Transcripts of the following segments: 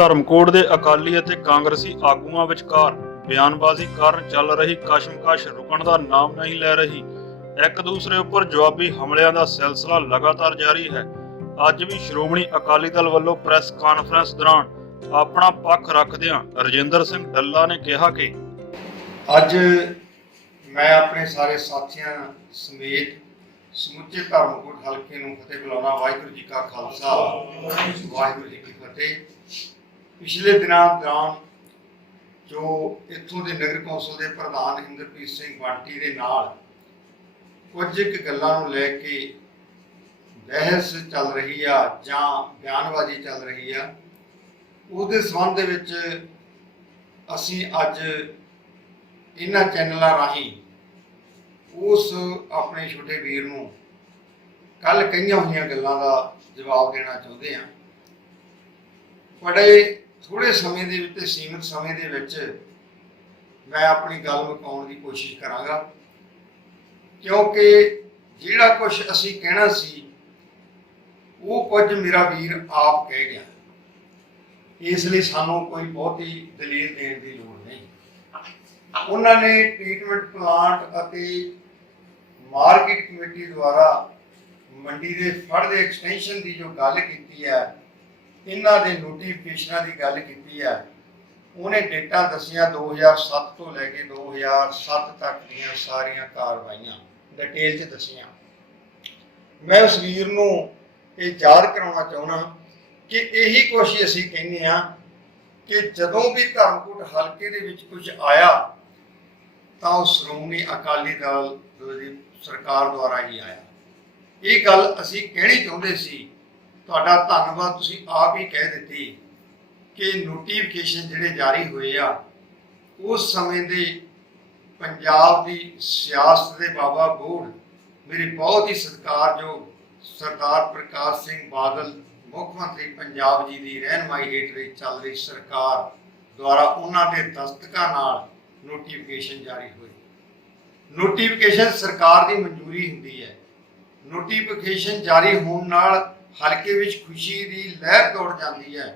ਧਰਮਕੋਟ ਦੇ ਅਕਾਲੀ ਅਤੇ ਕਾਂਗਰਸੀ ਆਗੂਆਂ ਵਿਚਕਾਰ ਬਿਆਨਬਾਜ਼ੀ ਕਾਰਨ ਚੱਲ ਰਹੀ ਕਸ਼ਮਕਸ਼ ਰੁਕਣ ਦਾ ਨਾਮ ਨਹੀਂ ਲੈ ਰਹੀ। ਇੱਕ ਦੂਸਰੇ ਉੱਪਰ ਜਵਾਬੀ ਹਮਲਿਆਂ ਦਾ ਸਿਲਸਿਲਾ ਲਗਾਤਾਰ ਜਾਰੀ ਹੈ। ਅੱਜ ਵੀ ਸ਼੍ਰੋਮਣੀ ਅਕਾਲੀ ਦਲ ਵੱਲੋਂ ਪ੍ਰੈਸ ਕਾਨਫਰੰਸ ਦੌਰਾਨ ਆਪਣਾ ਪੱਖ ਰੱਖਦਿਆਂ ਰਜਿੰਦਰ ਸਿੰਘ ਡੱਲਾ ਨੇ ਕਿਹਾ ਕਿ ਅੱਜ ਮੈਂ ਆਪਣੇ ਸਾਰੇ ਸਾਥੀਆਂ ਸਮੇਤ ਸਮੁੱਚੇ ਧਰਮਕੋਟ ਹਲਕੇ ਨੂੰ ਫਤਿਹ ਬੁਲਾਉਣਾ। ਵਾਹਿਗੁਰੂ ਜੀ ਕਾ ਖਾਲਸਾ, ਵਾਹਿਗੁਰੂ ਜੀ ਕੀ ਫਤਿਹ। ਪਿਛਲੇ ਦਿਨਾਂ ਦੌਰਾਨ ਜੋ ਇੱਥੋਂ ਦੇ ਨਗਰ ਕੌਂਸਲ ਦੇ ਪ੍ਰਧਾਨ ਇੰਦਰਪ੍ਰੀਤ ਸਿੰਘ ਬਾਂਟੀ ਦੇ ਨਾਲ ਕੁਝ ਇੱਕ ਗੱਲਾਂ ਨੂੰ ਲੈ ਕੇ ਬਹਿਸ ਚੱਲ ਰਹੀ ਆ ਜਾਂ ਬਿਆਨਬਾਜ਼ੀ ਚੱਲ ਰਹੀ ਆ, ਉਹਦੇ ਸੰਬੰਧ ਦੇ ਵਿੱਚ ਅਸੀਂ ਅੱਜ ਇਹਨਾਂ ਚੈਨਲਾਂ ਰਾਹੀਂ ਉਸ ਆਪਣੇ ਛੋਟੇ ਵੀਰ ਨੂੰ ਕੱਲ ਕਹੀਆਂ ਹੋਈਆਂ ਗੱਲਾਂ ਦਾ ਜਵਾਬ ਦੇਣਾ ਚਾਹੁੰਦੇ ਹਾਂ। ਬੜੇ ਥੋੜੇ ਸਮੇਂ ਦੇ ਵਿੱਚ, ਸੀਮਿਤ ਸਮੇਂ ਦੇ ਵਿੱਚ ਮੈਂ ਆਪਣੀ ਗੱਲ ਮੁਕਾਉਣ ਦੀ ਕੋਸ਼ਿਸ਼ ਕਰਾਂਗਾ, ਕਿਉਂਕਿ ਜਿਹੜਾ ਕੁਝ ਅਸੀਂ ਕਹਿਣਾ ਸੀ ਉਹ ਕੁਝ ਮੇਰਾ ਵੀਰ ਆਪ ਕਹਿ ਗਿਆ। ਇਸ ਲਈ ਸਾਨੂੰ ਕੋਈ ਬਹੁਤੀ ਦਲੀਲ ਦੇਣ ਦੀ ਲੋੜ ਨਹੀਂ। ਉਹਨਾਂ ਨੇ ਟ੍ਰੀਟਮੈਂਟ ਪਲਾਂਟ ਅਤੇ ਮਾਰਕੀਟ ਕਮੇਟੀ ਦੁਆਰਾ ਮੰਡੀ ਦੇ ਫੜ ਦੇ ਐਕਸਟੈਂਸ਼ਨ ਦੀ ਜੋ ਗੱਲ ਕੀਤੀ ਹੈ, ਇਹਨਾਂ ਦੇ ਨੋਟੀਫਿਕੇਸ਼ਨਾਂ ਦੀ ਗੱਲ ਕੀਤੀ ਹੈ, ਉਹਨੇ ਡੇਟਾ ਦੱਸੀਆਂ 2007 ਤੋਂ ਲੈ ਕੇ 2007 ਤੱਕ ਦੀਆਂ ਸਾਰੀਆਂ ਕਾਰਵਾਈਆਂ ਡਿਟੇਲ 'ਚ ਦੱਸੀਆਂ। ਮੈਂ ਉਸ ਵੀਰ ਨੂੰ ਇਹ ਯਾਦ ਕਰਾਉਣਾ ਚਾਹੁੰਦਾ ਕਿ ਇਹੀ ਕੁਛ ਅਸੀਂ ਕਹਿੰਦੇ ਹਾਂ ਕਿ ਜਦੋਂ ਵੀ ਧਰਮਕੋਟ ਹਲਕੇ ਦੇ ਵਿੱਚ ਕੁਝ ਆਇਆ ਤਾਂ ਉਹ ਸ਼੍ਰੋਮਣੀ ਅਕਾਲੀ ਦਲ ਦੀ ਸਰਕਾਰ ਦੁਆਰਾ ਹੀ ਆਇਆ। ਇਹ ਗੱਲ ਅਸੀਂ ਕਹਿਣੀ ਚਾਹੁੰਦੇ ਸੀ। ਤੁਹਾਡਾ ਧੰਨਵਾਦ, ਤੁਸੀਂ ਆਪ ਹੀ ਕਹਿ ਦਿੱਤੀ ਕਿ ਨੋਟੀਫਿਕੇਸ਼ਨ ਜਿਹੜੇ ਜਾਰੀ ਹੋਏ ਆ ਉਸ ਸਮੇਂ ਦੇ ਪੰਜਾਬ ਦੀ ਸਿਆਸਤ ਦੇ ਬਾਬਾ ਬੋੜ, ਮੇਰੀ ਬਹੁਤ ਹੀ ਸਤਿਕਾਰਯੋਗ ਸਰਦਾਰ ਪ੍ਰਕਾਸ਼ ਸਿੰਘ ਬਾਦਲ ਮੁੱਖ ਮੰਤਰੀ ਪੰਜਾਬ ਜੀ ਦੀ ਰਹਿਨਮਾਈ ਹੇਠ ਚੱਲ ਰਹੀ ਸਰਕਾਰ ਦੁਆਰਾ ਉਹਨਾਂ ਦੇ ਦਸਤਕਾਂ ਨਾਲ ਨੋਟੀਫਿਕੇਸ਼ਨ ਜਾਰੀ ਹੋਈ। ਨੋਟੀਫਿਕੇਸ਼ਨ ਸਰਕਾਰ ਦੀ ਮਨਜ਼ੂਰੀ ਹੁੰਦੀ ਹੈ। ਨੋਟੀਫਿਕੇਸ਼ਨ ਜਾਰੀ ਹੋਣ ਨਾਲ ਹਲਕੇ ਵਿੱਚ ਖੁਸ਼ੀ ਦੀ ਲਹਿਰ ਦੌੜ ਜਾਂਦੀ ਹੈ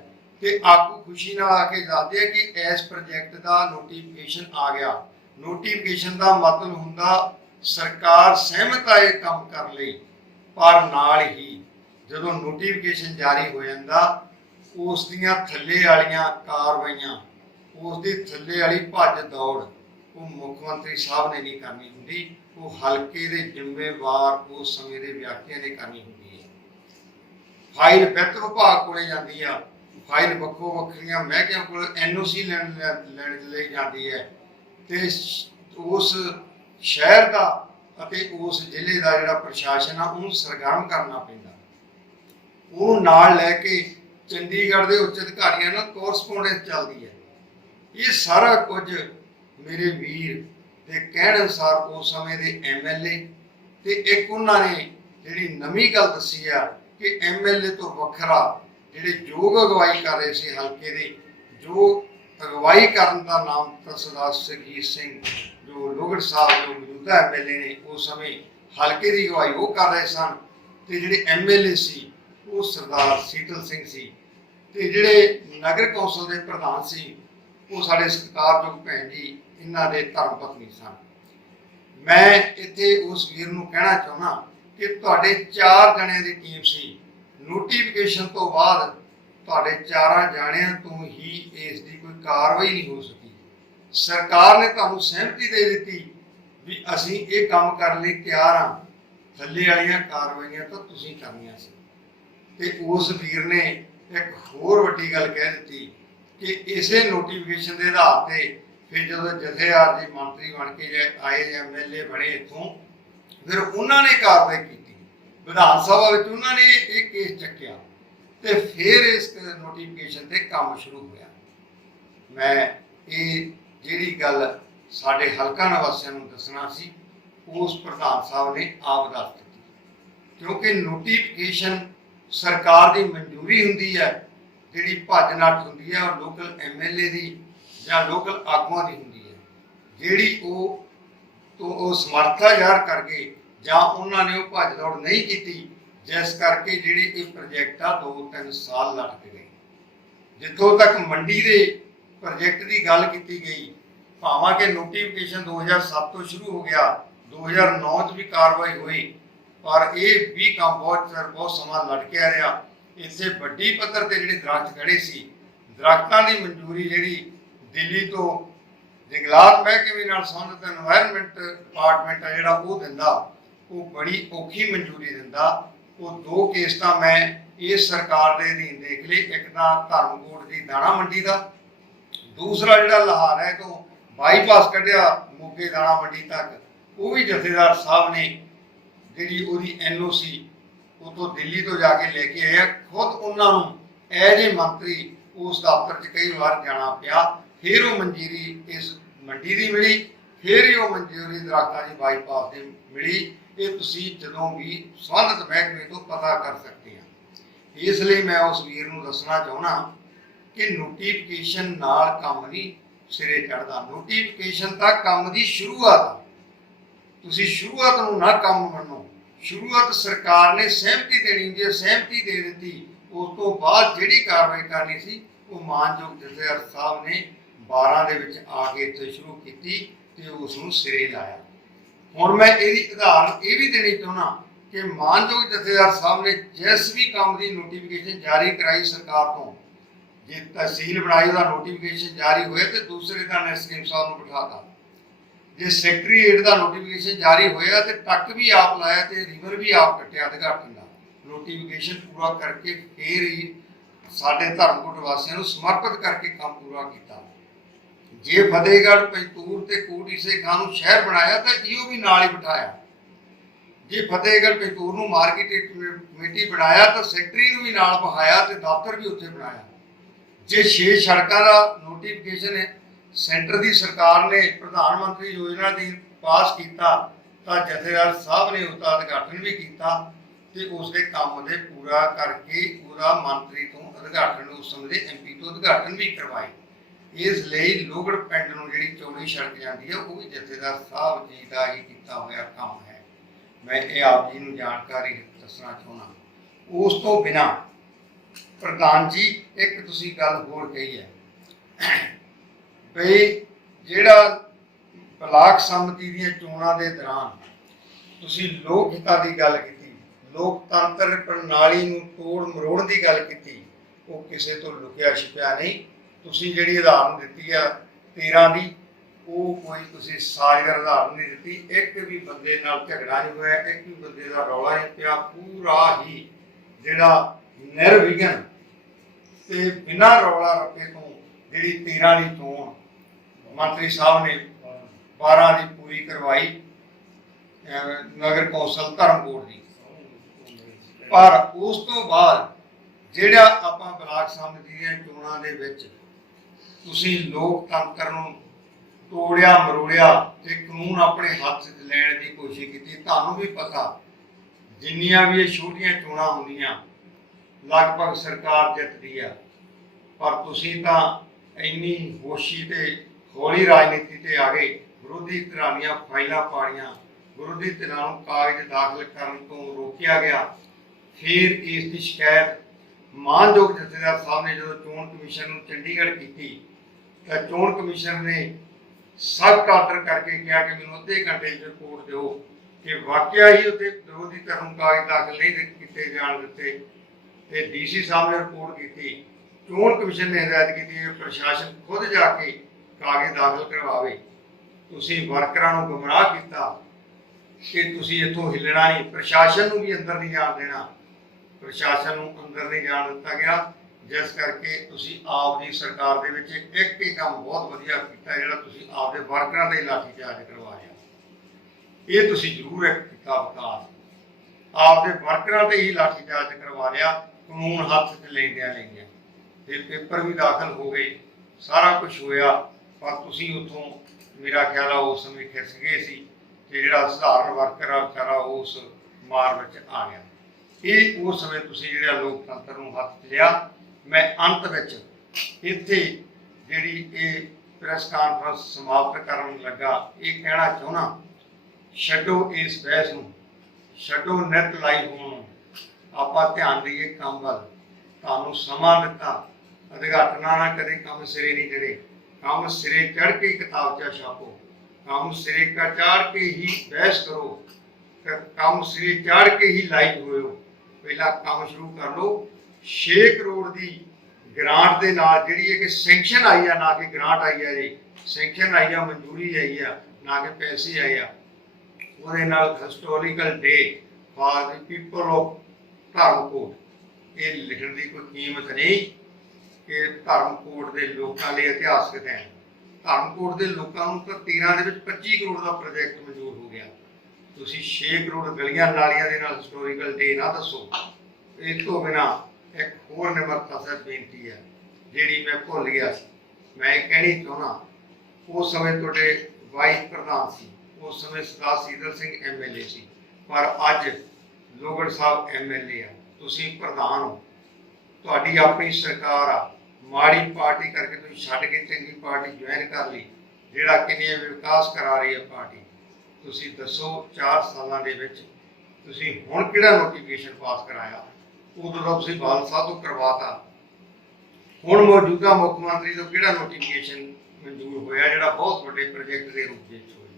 ਤੇ ਆਗੂ ਖੁਸ਼ੀ ਨਾਲ ਆ ਕੇ ਦੱਸਦੇ ਆ ਕਿ ਇਸ ਪ੍ਰੋਜੈਕਟ ਦਾ ਨੋਟੀਫਿਕੇਸ਼ਨ ਆ ਗਿਆ। ਨੋਟੀਫਿਕੇਸ਼ਨ ਦਾ ਮਤਲਬ ਹੁੰਦਾ ਸਰਕਾਰ ਸਹਿਮਤ ਹੈ ਇਹ ਕੰਮ ਕਰਨ ਲਈ, ਪਰ ਨਾਲ ਹੀ ਜਦੋਂ ਨੋਟੀਫਿਕੇਸ਼ਨ ਜਾਰੀ ਹੋ ਜਾਂਦਾ ਉਸ ਦੀਆਂ ਥੱਲੇ ਵਾਲੀਆਂ ਕਾਰਵਾਈਆਂ, ਉਸ ਦੀ ਥੱਲੇ ਵਾਲੀ ਭੱਜ ਦੌੜ ਉਹ ਮੁੱਖ ਮੰਤਰੀ ਸਾਹਿਬ ਨੇ ਨਹੀਂ ਕਰਨੀ ਹੁੰਦੀ, ਉਹ ਹਲਕੇ ਦੇ ਜ਼ਿੰਮੇਵਾਰ ਉਸ ਸਮੇਂ ਦੇ ਵਿਅਕਤੀਆਂ ਨੇ ਕਰਨੀ ਹੁੰਦੀ ਹੈ। ਫਾਈਲ ਵਿੱਤ ਵਿਭਾਗ ਕੋਲੇ ਜਾਂਦੀ ਆ, ਫਾਈਲ ਵੱਖੋ ਵੱਖਰੀਆਂ ਮਹਿਕਮਿਆਂ ਕੋਲ NOC ਲੈਣ ਲਈ ਜਾਂਦੀ ਹੈ ਤੇ ਉਸ ਸ਼ਹਿਰ ਦਾ ਅਤੇ ਉਸ ਜ਼ਿਲ੍ਹੇ ਦਾ ਜਿਹੜਾ ਪ੍ਰਸ਼ਾਸਨ ਆ ਉਹਨੂੰ ਸਰਗਰਮ ਕਰਨਾ ਪੈਂਦਾ। ਉਹਨੂੰ ਨਾਲ ਲੈ ਕੇ ਚੰਡੀਗੜ੍ਹ ਦੇ ਉੱਚ ਅਧਿਕਾਰੀਆਂ ਨਾਲ ਕੋਰਸਪੋਂਡੈਂਸ ਚੱਲਦੀ ਹੈ। ਇਹ ਸਾਰਾ ਕੁਝ ਮੇਰੇ ਵੀਰ ਦੇ ਕਹਿਣ ਅਨੁਸਾਰ ਉਸ ਸਮੇਂ ਦੇ MLA ਤੇ ਇੱਕ ਉਹਨਾਂ ਨੇ ਜਿਹੜੀ ਨਵੀਂ ਗੱਲ ਦੱਸੀ ਆ ਕਿ MLA ਤੋਂ ਵੱਖਰਾ ਜਿਹੜੇ ਯੋਗ ਅਗਵਾਈ ਕਰ ਰਹੇ ਸੀ ਹਲਕੇ ਦੇ, ਜੋ ਅਗਵਾਈ ਕਰਨ ਦਾ ਨਾਮ ਸਰਦਾਰ ਸੁਰਜੀਤ ਸਿੰਘ ਜੋ ਲੋਗੜ ਸਾਹਿਬ ਜੋ ਮੌਜੂਦਾ MLA ਨੇ ਉਸ ਸਮੇਂ ਹਲਕੇ ਦੀ ਅਗਵਾਈ ਉਹ ਕਰ ਰਹੇ ਸਨ, ਤੇ ਜਿਹੜੇ MLA ਸੀ ਉਹ ਸਰਦਾਰ ਸੀਤਲ ਸਿੰਘ ਸੀ, ਤੇ ਜਿਹੜੇ ਨਗਰ ਕੌਂਸਲ ਦੇ ਪ੍ਰਧਾਨ ਸੀ ਉਹ ਸਾਡੇ ਸਤਿਕਾਰਯੋਗ ਭੈਣ ਜੀ ਇਹਨਾਂ ਦੇ ਧਰਮ ਪਤਨੀ ਸਨ। ਮੈਂ ਇੱਥੇ ਉਸ ਵੀਰ ਨੂੰ ਕਹਿਣਾ ਚਾਹੁੰਦਾ ਕਿ ਤੁਹਾਡੇ 4 ਜਣਿਆਂ ਦੀ ਟੀਮ ਸੀ। ਨੋਟੀਫਿਕੇਸ਼ਨ ਤੋਂ ਬਾਅਦ ਤੁਹਾਡੇ 4 ਜਣਿਆਂ ਤੋਂ ਹੀ ਇਸ ਦੀ ਕੋਈ ਕਾਰਵਾਈ ਨਹੀਂ ਹੋ ਸਕੀ। ਸਰਕਾਰ ਨੇ ਤੁਹਾਨੂੰ ਸਹਿਮਤੀ ਦੇ ਦਿੱਤੀ ਵੀ ਅਸੀਂ ਇਹ ਕੰਮ ਕਰਨ ਲਈ ਤਿਆਰ ਹਾਂ, ਥੱਲੇ ਵਾਲੀਆਂ ਕਾਰਵਾਈਆਂ ਤਾਂ ਤੁਸੀਂ ਕਰਨੀਆਂ ਸੀ। ਤੇ ਉਸ ਵੀਰ ਨੇ ਇੱਕ ਹੋਰ ਵੱਡੀ ਗੱਲ ਕਹਿ ਦਿੱਤੀ ਕਿ ਇਸੇ ਨੋਟੀਫਿਕੇਸ਼ਨ ਦੇ ਆਧਾਰ ਤੇ ਫਿਰ ਜਦੋਂ ਜਥੇਦਾਰ ਜੀ ਮੰਤਰੀ ਬਣ ਕੇ ਆਏ MLA ਬਣੇ ਇੱਥੋਂ, ਫਿਰ ਉਹਨਾਂ ਨੇ ਕਾਰਵਾਈ ਕੀਤੀ, ਵਿਧਾਨ ਸਭਾ ਵਿੱਚ ਉਹਨਾਂ ਨੇ ਇਹ ਕੇਸ ਚੱਕਿਆ ਤੇ ਫਿਰ ਇਸ ਨੋਟੀਫਿਕੇਸ਼ਨ ਤੇ ਕੰਮ ਸ਼ੁਰੂ ਹੋਇਆ। ਮੈਂ ਇਹ ਜਿਹੜੀ ਗੱਲ ਸਾਡੇ ਹਲਕਾ ਨਿਵਾਸੀਆਂ ਨੂੰ ਦੱਸਣਾ ਸੀ ਉਸ ਪ੍ਰਧਾਨ ਸਾਹਿਬ ਨੇ ਆਪ ਦੱਸ ਦਿੱਤੀ, ਕਿਉਂਕਿ ਨੋਟੀਫਿਕੇਸ਼ਨ ਸਰਕਾਰ ਦੀ ਮਨਜ਼ੂਰੀ ਹੁੰਦੀ ਹੈ, ਜਿਹੜੀ ਭੱਜ ਨੱਠ ਹੁੰਦੀ ਹੈ ਉਹ ਲੋਕਲ MLA ਦੀ ਜਾਂ ਲੋਕਲ ਆਗੂਆਂ ਦੀ ਹੁੰਦੀ ਹੈ, ਜਿਹੜੀ ਉਹ ਸਮਰੱਥਾ ਜ਼ਾਹਰ ਕਰਕੇ ਜਾਂ ਉਹਨਾਂ ਨੇ ਉਹ ਭੱਜ ਦੌੜ ਨਹੀਂ ਕੀਤੀ, ਜਿਸ ਕਰਕੇ ਜਿਹੜੇ ਇਹ ਪ੍ਰੋਜੈਕਟ ਆ 2-3 ਸਾਲ ਲਟਕ ਗਏ। ਜਿੱਥੋਂ ਤੱਕ ਮੰਡੀ ਦੇ ਪ੍ਰੋਜੈਕਟ ਦੀ ਗੱਲ ਕੀਤੀ ਗਈ, ਭਾਵੇਂ ਕਿ ਨੋਟੀਫਿਕੇਸ਼ਨ 2007 ਤੋਂ ਸ਼ੁਰੂ ਹੋ ਗਿਆ, 2009 'ਚ ਵੀ ਕਾਰਵਾਈ ਹੋਈ, ਪਰ ਇਹ ਵੀ ਕੰਮ ਬਹੁਤ ਸਮਾਂ ਲਟਕਿਆ ਰਿਹਾ। ਇੱਥੇ ਵੱਡੀ ਪੱਧਰ ਤੇ ਜਿਹੜੇ ਦਰਖਤ ਖੜੇ ਸੀ, ਦਰਖਤਾਂ ਦੀ ਮਨਜ਼ੂਰੀ ਜਿਹੜੀ ਦਿੱਲੀ ਤੋਂ ਜੰਗਲਾਤ ਮਹਿਕਮੇ ਨਾਲ ਸੰਬੰਧਿਤ ਐਨਵਾਇਰਨਮੈਂਟ ਡਿਪਾਰਟਮੈਂਟ ਆ ਜਿਹੜਾ ਉਹ ਦਿੰਦਾ, ਉਹ ਬੜੀ ਔਖੀ ਮਨਜ਼ੂਰੀ ਦਿੰਦਾ। ਉਹ 2 ਕੇਸ ਤਾਂ ਮੈਂ ਇਸ ਸਰਕਾਰ ਦੇ ਅਧੀਨ ਦੇਖ ਲਈ, ਇੱਕ ਤਾਂ ਧਰਮਕੋਟ ਦੀ ਦਾਣਾ ਮੰਡੀ ਦਾ, ਦੂਸਰਾ ਜਿਹੜਾ ਲਹਾਰਾ ਤੋਂ ਬਾਈਪਾਸ ਕੱਢਿਆ ਮੋਗੇ ਦਾਣਾ ਮੰਡੀ ਤੱਕ, ਉਹ ਵੀ ਜਥੇਦਾਰ ਸਾਹਿਬ ਨੇ ਜਿਹੜੀ ਉਹਦੀ NOC ਉਤੋਂ ਦਿੱਲੀ ਤੋਂ ਜਾ ਕੇ ਲੈ ਕੇ ਆਇਆ। ਖੁਦ ਉਹਨਾਂ ਨੂੰ ਐਜ ਏ ਮੰਤਰੀ ਉਸ ਦਫ਼ਤਰ 'ਚ ਕਈ ਵਾਰ ਜਾਣਾ ਪਿਆ, ਫਿਰ ਉਹ ਮਨਜ਼ੂਰੀ ਇਸ ਮੰਡੀ ਦੀ ਮਿਲੀ, ਫਿਰ ਹੀ ਉਹ ਮਨਜ਼ੂਰੀ ਦਰਖਤਾਂ ਦੀ ਬਾਈਪਾਸ ਦੀ ਮਿਲੀ। ਇਹ ਤੁਸੀਂ ਜਦੋਂ ਵੀ ਸੰਬੰਧਿਤ ਮਹਿਕਮੇ ਤੋਂ ਪਤਾ ਕਰ ਸਕਦੇ ਆ। ਇਸ ਲਈ ਮੈਂ ਉਸ ਵੀਰ ਨੂੰ ਦੱਸਣਾ ਚਾਹੁੰਦਾ ਕਿ ਨੋਟੀਫਿਕੇਸ਼ਨ ਨਾਲ ਕੰਮ ਨਹੀਂ ਸਿਰੇ ਚੜ੍ਹਦਾ। ਨੋਟੀਫਿਕੇਸ਼ਨ ਤਾਂ ਕੰਮ ਦੀ ਸ਼ੁਰੂਆਤ ਆ, ਤੁਸੀਂ ਸ਼ੁਰੂਆਤ ਨੂੰ ਨਾ ਕੰਮ ਮੰਨੋ। ਸ਼ੁਰੂਆਤ ਸਰਕਾਰ ਨੇ ਸਹਿਮਤੀ ਦੇਣੀ, ਜੇ ਸਹਿਮਤੀ ਦੇ ਦਿੱਤੀ ਉਸ ਤੋਂ ਬਾਅਦ ਜਿਹੜੀ ਕਾਰਵਾਈ ਕਰਨੀ ਸੀ ਉਹ ਮਾਨਯੋਗ ਜਥੇਦਾਰ ਸਾਹਿਬ ਨੇ 12 ਦੇ ਵਿੱਚ ਆ ਕੇ ਇੱਥੇ ਸ਼ੁਰੂ ਕੀਤੀ ਤੇ ਉਸ ਨੂੰ ਸਿਰੇ ਲਾਇਆ। ਹੁਣ ਮੈਂ ਇਹਦੀ ਉਦਾਹਰਨ ਇਹ ਵੀ ਦੇਣੀ ਚਾਹੁੰਦਾ ਕਿ ਮਾਨਯੋਗ ਜਥੇਦਾਰ ਸਾਹਿਬ ਨੇ ਜਿਸ ਵੀ ਕੰਮ ਦੀ ਨੋਟੀਫਿਕੇਸ਼ਨ ਜਾਰੀ ਕਰਾਈ ਸਰਕਾਰ ਤੋਂ, ਜੇ ਤਹਿਸੀਲ ਬਣਾਈ ਉਹਦਾ ਨੋਟੀਫਿਕੇਸ਼ਨ ਜਾਰੀ ਹੋਇਆ ਤੇ ਦੂਸਰੇ ਦਿਨ SDM ਸਾਹਿਬ ਨੂੰ ਬਿਠਾਤਾ। ਜੇ ਸੈਕਟਰੀਏਟ ਦਾ ਨੋਟੀਫਿਕੇਸ਼ਨ ਜਾਰੀ ਹੋਇਆ ਤੇ ਟੱਕ ਵੀ ਆਪ ਲਾਇਆ ਤੇ ਰਿਵਰ ਵੀ ਆਪ ਕੱਟਿਆ ਉਦਘਾਟਨ ਦਾ। ਨੋਟੀਫਿਕੇਸ਼ਨ ਪੂਰਾ ਕਰਕੇ ਫੇਰ ਹੀ ਸਾਡੇ ਧਰਮਕੋਟ ਵਾਸੀਆਂ ਨੂੰ ਸਮਰਪਿਤ ਕਰਕੇ ਕੰਮ ਪੂਰਾ ਕੀਤਾ। ਜੇ ਫਤਿਹਗੜ੍ਹ ਪੈਂਤੂਰ ਤੇ ਕੋਟੀਸੇ ਖਾਂ ਨੂੰ ਸ਼ਹਿਰ ਬਣਾਇਆ ਤਾਂ ਇਹੋ ਵੀ ਨਾਲ ਹੀ ਬਿਠਾਇਆ। ਜੇ ਫਤਿਹਗੜ੍ਹ ਪੈਂਤੂਰ ਨੂੰ ਮਾਰਕੀਟ ਕਮੇਟੀ ਬਣਾਇਆ ਤਾਂ ਸੈਕਟਰੀ ਨੂੰ ਵੀ ਨਾਲ ਬਹਾਇਆ ਤੇ ਦਫ਼ਤਰ ਵੀ ਉੱਥੇ ਬਣਾਇਆ। ਜੇ 6 ਸੜਕਾਂ ਦਾ ਨੋਟੀਫਿਕੇਸ਼ਨ ਹੈ ਸੈਂਟਰ ਦੀ ਸਰਕਾਰ ਨੇ ਪ੍ਰਧਾਨ ਮੰਤਰੀ ਯੋਜਨਾ ਦੀ ਪਾਸ ਕੀਤਾ ਤਾਂ ਜਥੇਦਾਰ ਸਾਹਿਬ ਨੇ ਉਸਦਾ ਉਦਘਾਟਨ ਵੀ ਕੀਤਾ ਤੇ ਉਸ ਦੇ ਕੰਮ ਦੇ ਪੂਰਾ ਕਰਕੇ ਉਹਦਾ ਮੰਤਰੀ ਤੋਂ ਉਦਘਾਟਨ, ਉਸ ਸਮੇਂ ਦੇ MP ਤੋਂ ਉਦਘਾਟਨ ਵੀ ਕਰਵਾਏ। ਇਸ ਲਈ ਲੋਗੜ ਪਿੰਡ ਨੂੰ ਜਿਹੜੀ ਚੌੜੀ ਸੜਕ ਜਾਂਦੀ ਹੈ ਉਹ ਵੀ ਜਥੇਦਾਰ ਸਾਹਿਬ ਜੀ ਦਾ ਹੀ ਕੀਤਾ ਹੋਇਆ ਕੰਮ ਹੈ। ਮੈਂ ਇਹ ਆਪ ਜੀ ਨੂੰ ਜਾਣਕਾਰੀ ਦੱਸਣਾ ਚਾਹੁੰਦਾ। ਉਸ ਤੋਂ ਬਿਨਾਂ ਪ੍ਰਧਾਨ ਜੀ ਇੱਕ ਤੁਸੀਂ ਗੱਲ ਹੋਰ ਕਹੀ ਹੈ ਬਈ ਜਿਹੜਾ ਬਲਾਕ ਸੰਮਤੀ ਦੀਆਂ ਚੋਣਾਂ ਦੇ ਦੌਰਾਨ ਤੁਸੀਂ ਲੋਕ ਹਿੱਤਾਂ ਦੀ ਗੱਲ ਕੀਤੀ, ਲੋਕਤੰਤਰ ਪ੍ਰਣਾਲੀ ਨੂੰ ਤੋੜ ਮਰੋੜਨ ਦੀ ਗੱਲ ਕੀਤੀ, ਉਹ ਕਿਸੇ ਤੋਂ ਲੁਕਿਆ ਛਿਪਿਆ ਨਹੀਂ। ਤੁਸੀਂ ਜਿਹੜੀ ਉਦਾਹਰਨ ਦਿੱਤੀ ਆ 13 ਦੀ, ਉਹ ਕੋਈ ਤੁਸੀਂ ਸਾਜ਼ਗਰ ਉਦਾਹਰਨ ਨਹੀਂ ਦਿੱਤੀ। ਇੱਕ ਵੀ ਬੰਦੇ ਨਾਲ ਝਗੜਾ ਨਹੀਂ ਹੋਇਆ, ਇੱਕ ਵੀ ਬੰਦੇ ਦਾ ਰੌਲਾ ਨਹੀਂ ਪਿਆ। ਪੂਰਾ ਹੀ ਜਿਹੜਾ ਨਿਰਵਿਘਨ ਤੇ ਬਿਨਾਂ ਰੌਲਾ ਰੱਪੇ ਤੋਂ ਜਿਹੜੀ 13 ਦੀ ਚੋਣ ਮੰਤਰੀ ਸਾਹਿਬ ਨੇ 12 ਦੀ ਪੂਰੀ ਕਰਵਾਈ ਨਗਰ ਕੌਂਸਲ ਧਰਮਕੋਟ ਦੀ। ਪਰ ਉਸ ਤੋਂ ਬਾਅਦ ਜਿਹੜਾ ਆਪਾਂ ਬਲਾਕ ਸੰਮਤੀ ਦੀਆਂ ਚੋਣਾਂ ਦੇ ਵਿੱਚ ਤੁਸੀਂ ਲੋਕਤੰਤਰ ਨੂੰ ਤੋੜਿਆ ਮਰੋੜਿਆ ਤੇ ਕਾਨੂੰਨ ਆਪਣੇ ਹੱਥ 'ਚ ਲੈਣ ਦੀ ਕੋਸ਼ਿਸ਼ ਕੀਤੀ। ਤੁਹਾਨੂੰ ਵੀ ਪਤਾ ਜਿੰਨੀਆਂ ਵੀ ਇਹ ਛੋਟੀਆਂ ਚੋਣਾਂ ਹੁੰਦੀਆਂ ਲਗਭਗ ਸਰਕਾਰ ਜਿੱਤਦੀ ਆ, ਪਰ ਤੁਸੀਂ ਤਾਂ ਇੰਨੀ ਹੋਸ਼ੀ ਤੇ ਹੌਲੀ ਰਾਜਨੀਤੀ ਤੇ ਆ ਗਏ। ਵਿਰੋਧੀ ਧਿਰਾਂ ਦੀਆਂ ਫਾਈਲਾਂ ਪਾੜੀਆਂ, ਵਿਰੋਧੀ ਧਿਰਾਂ ਨੂੰ ਕਾਗਜ਼ ਦਾਖਲ ਕਰਨ ਤੋਂ ਰੋਕਿਆ ਗਿਆ। ਫਿਰ ਇਸ ਦੀ ਸ਼ਿਕਾਇਤ ਮਾਨਯੋਗ ਜਥੇਦਾਰ ਸਾਹਿਬ ਨੇ ਜਦੋਂ ਚੋਣ ਕਮਿਸ਼ਨ ਨੂੰ ਚੰਡੀਗੜ੍ਹ ਕੀਤੀ ਤਾਂ ਚੋਣ ਕਮਿਸ਼ਨ ਨੇ ਸਖਤ ਆਰਡਰ ਕਰਕੇ ਕਿਹਾ ਕਿ ਮੈਨੂੰ ਅੱਧੇ ਘੰਟੇ 'ਚ ਰਿਪੋਰਟ ਦਿਓ ਕਿ ਵਾਕਿਆ ਹੀ ਉੱਥੇ ਵਿਰੋਧੀ ਧਿਰ ਨੂੰ ਕਾਗਜ਼ ਦਾਖਲ ਨਹੀਂ ਕੀਤੇ ਜਾਣ ਦਿੱਤੇ। ਤੇ DC ਸਾਹਿਬ ਨੇ ਰਿਪੋਰਟ ਕੀਤੀ। ਚੋਣ ਕਮਿਸ਼ਨ ਨੇ ਹਦਾਇਤ ਕੀਤੀ ਕਿ ਪ੍ਰਸ਼ਾਸਨ ਖੁਦ ਜਾ ਕੇ ਕਾਗਜ਼ ਦਾਖਲ ਕਰਵਾਵੇ। ਤੁਸੀਂ ਵਰਕਰਾਂ ਨੂੰ ਗੁੰਮਰਾਹ ਕੀਤਾ ਕਿ ਤੁਸੀਂ ਇੱਥੋਂ ਹਿੱਲਣਾ ਨਹੀਂ, ਪ੍ਰਸ਼ਾਸਨ ਨੂੰ ਵੀ ਅੰਦਰ ਨਹੀਂ ਜਾਣ ਦੇਣਾ। ਪ੍ਰਸ਼ਾਸਨ ਨੂੰ ਅੰਦਰ ਨਹੀਂ ਜਾਣ ਦਿੱਤਾ ਗਿਆ, ਜਿਸ ਕਰਕੇ ਤੁਸੀਂ ਆਪ ਦੀ ਸਰਕਾਰ ਦੇ ਵਿੱਚ ਇੱਕ ਹੀ ਕੰਮ ਬਹੁਤ ਵਧੀਆ ਕੀਤਾ, ਜਿਹੜਾ ਤੁਸੀਂ ਆਪਦੇ ਵਰਕਰਾਂ ਦੇ ਲਾਠੀਚਾਰਜ ਕਰਵਾਇਆ। ਇਹ ਤੁਸੀਂ ਜ਼ਰੂਰ ਇੱਕ ਕੀਤਾ ਵਿਕਾਸ, ਆਪਦੇ ਵਰਕਰਾਂ ਤੇ ਹੀ ਲਾਠੀਚਾਰਜ ਕਰਵਾ ਲਿਆ, ਕਾਨੂੰਨ ਹੱਥ 'ਚ ਲੈਂਦਿਆਂ ਤੇ ਪੇਪਰ ਵੀ ਦਾਖਲ ਹੋ ਗਏ, ਸਾਰਾ ਕੁਝ ਹੋਇਆ। ਪਰ ਤੁਸੀਂ ਉੱਥੋਂ ਮੇਰਾ ਖਿਆਲ ਆ ਉਸ ਸਮੇਂ ਖਿਸ ਗਏ ਸੀ ਤੇ ਜਿਹੜਾ ਸਧਾਰਨ ਵਰਕਰ ਆ ਵਿਚਾਰਾ ਉਸ ਮਾਰ ਵਿੱਚ ਆ ਗਿਆ। ਇਹ ਉਸ ਸਮੇਂ ਤੁਸੀਂ ਜਿਹੜਾ ਲੋਕਤੰਤਰ ਨੂੰ ਹੱਥ 'ਚ ਲਿਆ। ਮੈਂ ਅੰਤ ਵਿੱਚ ਇੱਥੇ ਜਿਹੜੀ ਇਹ ਪ੍ਰੈਸ ਕਾਨਫਰੰਸ ਸਮਾਪਤ ਕਰਨ ਲੱਗਾ ਇਹ ਕਹਿਣਾ ਚਾਹੁੰਦਾ, ਛੱਡੋ ਇਸ ਬਹਿਸ ਨੂੰ, ਛੱਡੋ ਨਿਤ ਲਾਈ ਹੋਣ ਨੂੰ, ਆਪਾਂ ਧਿਆਨ ਦੇਈਏ ਕੰਮ ਵੱਲ। ਤੁਹਾਨੂੰ ਸਮਾਂ ਦਿੱਤਾ, ਅਧਿਘਾਟਨਾਂ ਨਾਲ ਕਦੇ ਕੰਮ ਸਿਰੇ ਨਹੀਂ ਚੜੇ। ਕੰਮ ਸਿਰੇ ਚੜ ਕੇ ਹੀ ਕਿਤਾਬ 'ਚ ਛਾਪੋ, ਕੰਮ ਸਿਰੇ ਚਾੜ ਕੇ ਹੀ ਬਹਿਸ ਕਰੋ, ਕੰਮ ਸਿਰੇ ਚਾੜ ਕੇ ਹੀ ਲਾਈਕ ਹੋਇਓ। ਪਹਿਲਾਂ ਕੰਮ ਸ਼ੁਰੂ ਕਰ ਲਓ। 6 ਕਰੋੜ ਦੀ ਗ੍ਰਾਂਟ ਦੇ ਨਾਲ ਜਿਹੜੀ ਹੈ ਕਿ ਸੈਂਕਸ਼ਨ ਆਈ ਆ, ਨਾ ਕਿ ਗ੍ਰਾਂਟ ਆਈ ਆ ਜੀ, ਸੈਂਕਸ਼ਨ ਆਈ ਆ, ਮਨਜ਼ੂਰੀ ਆਈ ਆ, ਨਾ ਕਿ ਪੈਸੇ ਆਏ ਆ। ਉਹਦੇ ਨਾਲ historical day for the people of Dharamkot, ਇਹ ਲਿਖਣ ਦੀ ਕੋਈ ਕੀਮਤ ਨਹੀਂ ਕਿ ਧਰਮਕੋਟ ਦੇ ਲੋਕਾਂ ਲਈ ਇਤਿਹਾਸਕ ਹੈ। ਧਰਮਕੋਟ ਦੇ ਲੋਕਾਂ ਨੂੰ ਤਾਂ 13 ਦੇ ਵਿੱਚ 25 ਕਰੋੜ ਦਾ ਪ੍ਰੋਜੈਕਟ ਮਨਜ਼ੂਰ ਹੋ ਗਿਆ। ਤੁਸੀਂ 6 ਕਰੋੜ ਗਲੀਆਂ ਨਾਲੀਆਂ ਦੇ ਨਾਲ ਹਿਸਟੋਰੀਕਲ ਡੇ ਨਾ ਦੱਸੋ। ਇਸ ਤੋਂ ਬਿਨਾਂ ਇੱਕ ਹੋਰ ਨਿਮਰਤਾ ਸਹਿਤ ਬੇਨਤੀ ਹੈ ਜਿਹੜੀ ਮੈਂ ਭੁੱਲ ਗਿਆ ਸੀ, ਮੈਂ ਇਹ ਕਹਿਣੀ ਚਾਹੁੰਦਾ। ਉਸ ਸਮੇਂ ਤੁਹਾਡੇ ਵਾਈਸ ਪ੍ਰਧਾਨ ਸੀ, ਉਸ ਸਮੇਂ ਸਰਦਾਰ ਸੀਤਲ ਸਿੰਘ MLA ਸੀ, ਪਰ ਅੱਜ ਲੋਗੜ ਸਾਹਿਬ MLA ਆ, ਤੁਸੀਂ ਪ੍ਰਧਾਨ ਹੋ, ਤੁਹਾਡੀ ਆਪਣੀ ਸਰਕਾਰ ਆ। ਮਾੜੀ ਪਾਰਟੀ ਕਰਕੇ ਤੁਸੀਂ ਛੱਡ ਕੇ ਚੰਗੀ ਪਾਰਟੀ ਜੁਆਇਨ ਕਰ ਲਈ, ਜਿਹੜਾ ਕਿੰਨੇ ਵਿਕਾਸ ਕਰਾ ਰਹੀ ਹੈ ਪਾਰਟੀ। ਤੁਸੀਂ ਦੱਸੋ 4 ਸਾਲਾਂ ਦੇ ਵਿੱਚ ਤੁਸੀਂ ਹੁਣ ਕਿਹੜਾ ਨੋਟੀਫਿਕੇਸ਼ਨ ਪਾਸ ਕਰਾਇਆ? ਉਦੋਂ ਤਾਂ ਤੁਸੀਂ ਬਾਦਲ ਸਾਹਿਬ ਤੋਂ ਕਰਵਾਤਾ। ਹੁਣ ਮੌਜੂਦਾ ਮੁੱਖ ਮੰਤਰੀ ਤੋਂ ਕਿਹੜਾ ਨੋਟੀਫਿਕੇਸ਼ਨ ਮਨਜ਼ੂਰ ਹੋਇਆ ਜਿਹੜਾ ਬਹੁਤ ਵੱਡੇ ਪ੍ਰੋਜੈਕਟ ਦੇ ਰੂਪ ਵਿੱਚ ਹੋਇਆ?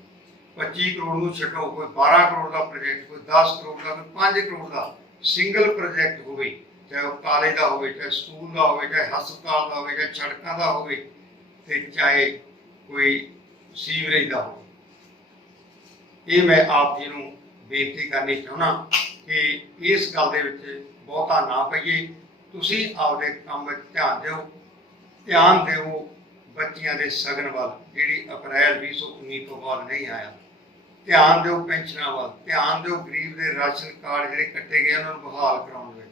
25 ਕਰੋੜ ਨੂੰ ਛੱਡੋ, ਕੋਈ 12 ਕਰੋੜ ਦਾ ਪ੍ਰੋਜੈਕਟ, ਕੋਈ 10 ਕਰੋੜ ਦਾ, ਕੋਈ 5 ਕਰੋੜ ਦਾ ਸਿੰਗਲ ਪ੍ਰੋਜੈਕਟ ਹੋਵੇ, ਚਾਹੇ ਉਹ ਕਾਲਜ ਦਾ ਹੋਵੇ, ਚਾਹੇ ਸਕੂਲ ਦਾ ਹੋਵੇ, ਚਾਹੇ ਹਸਪਤਾਲ ਦਾ ਹੋਵੇ, ਚਾਹੇ ਸੜਕਾਂ ਦਾ ਹੋਵੇ, ਤੇ ਚਾਹੇ ਕੋਈ ਸੀਵਰੇਜ ਦਾ ਹੋਵੇ। ਇਹ ਮੈਂ ਆਪ ਜੀ ਨੂੰ ਬੇਨਤੀ ਕਰਨੀ ਚਾਹੁੰਦਾ ਕਿ ਇਸ ਗੱਲ ਦੇ ਵਿੱਚ ਬਹੁਤਾ ਨਾ ਪਈਏ। ਤੁਸੀਂ ਆਪਦੇ ਕੰਮ ਵਿੱਚ ਧਿਆਨ ਦਿਓ ਬੱਚਿਆਂ ਦੇ ਸਗਨ ਵੱਲ, ਜਿਹੜੀ ਅਪ੍ਰੈਲ 2019 ਤੋਂ ਬਾਅਦ ਨਹੀਂ ਆਇਆ। ਧਿਆਨ ਦਿਓ ਪੈਨਸ਼ਨਾਂ ਵੱਲ, ਧਿਆਨ ਦਿਓ ਗਰੀਬ ਦੇ ਰਾਸ਼ਨ ਕਾਰਡ ਜਿਹੜੇ ਕੱਟੇ ਗਏ ਉਹਨਾਂ ਨੂੰ ਬਹਾਲ ਕਰਾਉਣ ਵਿੱਚ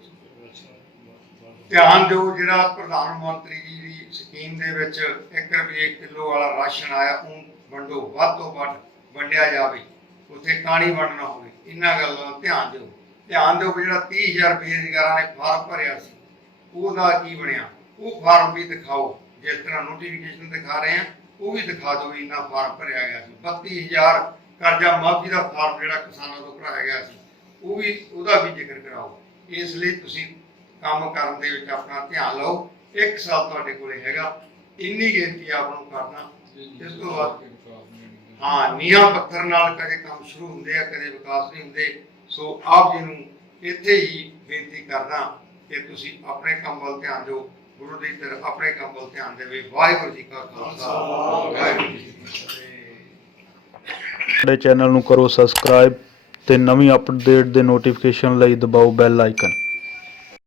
ਧਿਆਨ ਦਿਓ। ਜਿਹੜਾ ਪ੍ਰਧਾਨ ਮੰਤਰੀ ਜੀ ਦੀ ਸਕੀਮ ਦੇ ਵਿੱਚ 1 ਰੁਪਏ ਕਿਲੋ ਵਾਲਾ ਰਾਸ਼ਨ ਆਇਆ, ਉਹ ਵੰਡੋ, ਵੱਧ ਤੋਂ ਵੱਧ ਵੰਡਿਆ ਜਾਵੇ, ਉੱਥੇ ਕਾਣੀ ਵੰਡਣਾ ਹੋਵੇ। ਇਹਨਾਂ ਗੱਲਾਂ ਦਾ ਧਿਆਨ ਦਿਓ। ਧਿਆਨ ਦਿਓ ਵੀ ਜਿਹੜਾ 30,000 ਬੇਰੁਜ਼ਗਾਰਾਂ ਨੇ ਫਾਰਮ ਭਰਿਆ ਸੀ, ਉਹਦਾ ਕੀ ਬਣਿਆ? ਉਹ ਫਾਰਮ ਵੀ ਦਿਖਾਓ। ਜਿਸ ਤਰ੍ਹਾਂ ਨੋਟੀਫਿਕੇਸ਼ਨ ਦਿਖਾ ਰਹੇ ਆ, ਉਹ ਵੀ ਦਿਖਾ ਦਿਓ ਵੀ ਇੰਨਾ ਫਾਰਮ ਭਰਿਆ ਗਿਆ ਸੀ। 32,000 ਕਰਜ਼ਾ ਮਾਫੀ ਦਾ ਫਾਰਮ ਜਿਹੜਾ ਕਿਸਾਨਾਂ ਤੋਂ ਭਰਾਇਆ ਗਿਆ ਸੀ, ਉਹਦਾ ਵੀ ਜ਼ਿਕਰ ਕਰਾਓ। ਇਸ ਲਈ ਤੁਸੀਂ ਕੰਮ ਕਰਨ ਦੇ ਵਿੱਚ ਆਪਣਾ ਧਿਆਨ ਲਓ। 1 ਸਾਲ ਤੁਹਾਡੇ ਕੋਲੇ ਹੈਗਾ, ਇੰਨੀ ਬੇਨਤੀ ਆਪ ਨੂੰ ਕਰਨਾ। ਇਸ ਤੋਂ ਬਾਅਦ ਨੀਹਾਂ ਪੱਥਰ ਨਾਲ ਕਦੇ ਕੰਮ ਸ਼ੁਰੂ ਹੁੰਦੇ ਆ, ਕਦੇ ਵਿਕਾਸ ਨਹੀਂ ਹੁੰਦੇ। ਸੋ ਆਪ ਜੀ ਨੂੰ ਇੱਥੇ ਹੀ ਬੇਨਤੀ ਕਰਦਾ ਕਿ ਤੁਸੀਂ ਆਪਣੇ ਕੰਮ ਵੱਲ ਧਿਆਨ ਦਿਓ, ਗੁਰੂ ਦੀ ਤਰਫ ਆਪਣੇ ਕੰਮ ਵੱਲ ਧਿਆਨ ਦੇਵੇ। ਵਾਹਿਗੁਰੂ ਜੀ ਕਾ ਖਾਲਸਾ, ਵਾਹਿਗੁਰੂ ਜੀ ਕੀ ਫਤਿਹ। ਸਾਡੇ ਚੈਨਲ ਨੂੰ ਕਰੋ ਸਬਸਕ੍ਰਾਈਬ ਤੇ ਨਵੀਂ ਅਪਡੇਟ ਦੇ ਨੋਟੀਫਿਕੇਸ਼ਨ ਲਈ ਦਬਾਓ ਬੈਲ ਆਈਕਨ।